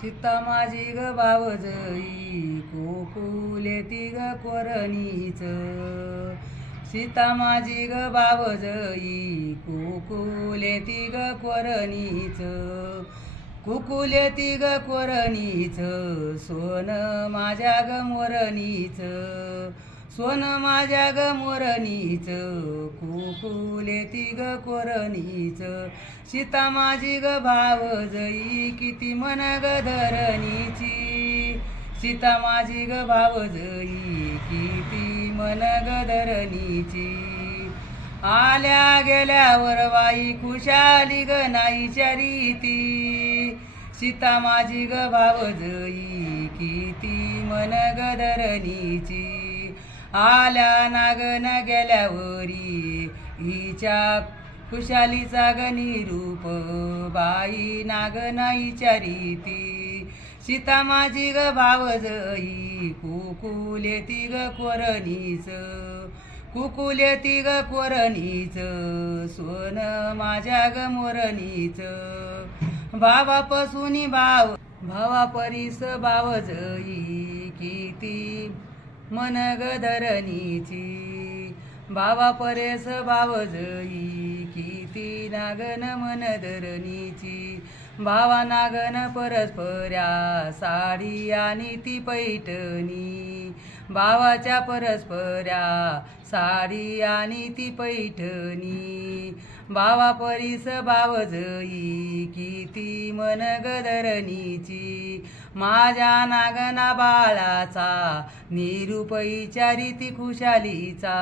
सीता माझी ग बावजई कोकुले ती ग कोरणीच. सीता माझी ग बावजई कुकुले ती ग कोरणीच. कुकुले ती ग कोरणीच. सोन माझ्या ग मोरणीच. सोन माझ्या ग मोरणीच. कुकुले ती ग कोरणीच. सीता माझी ग भावजई किती मन ग धरणीची. सीता माझी ग भावजई किती मन ग धरणीची. आल्या गेल्यावर बाई खुशाली ग नाही रीती. सीता माझी ग भावजई किती मन ग धरणीची. आल्या नागन गेल्यावरी हिच्या खुशालीचा ग निरूप बाई नाग नाहीच्या रीती. सीता माझी ग भावजई कुकुले ती ग कोरणीच. कुकुले ती ग कोरणीच. सोन माझ्या ग मोरणीच. भावापासून भावा परीस बावजई किती मन ग धरणीची. भावा परेस बावजई किती नागन मन धरणीची. भावा नागन परस्पऱ्या साडी आणि ती पैठणी. भावाच्या परस्पऱ्या साडी आणि ती पैठणी. भावा परीस बावजई किती मन ग धरणीची. माझ्या नागना बाळाचा निरूप विचारी ती खुशालीचा.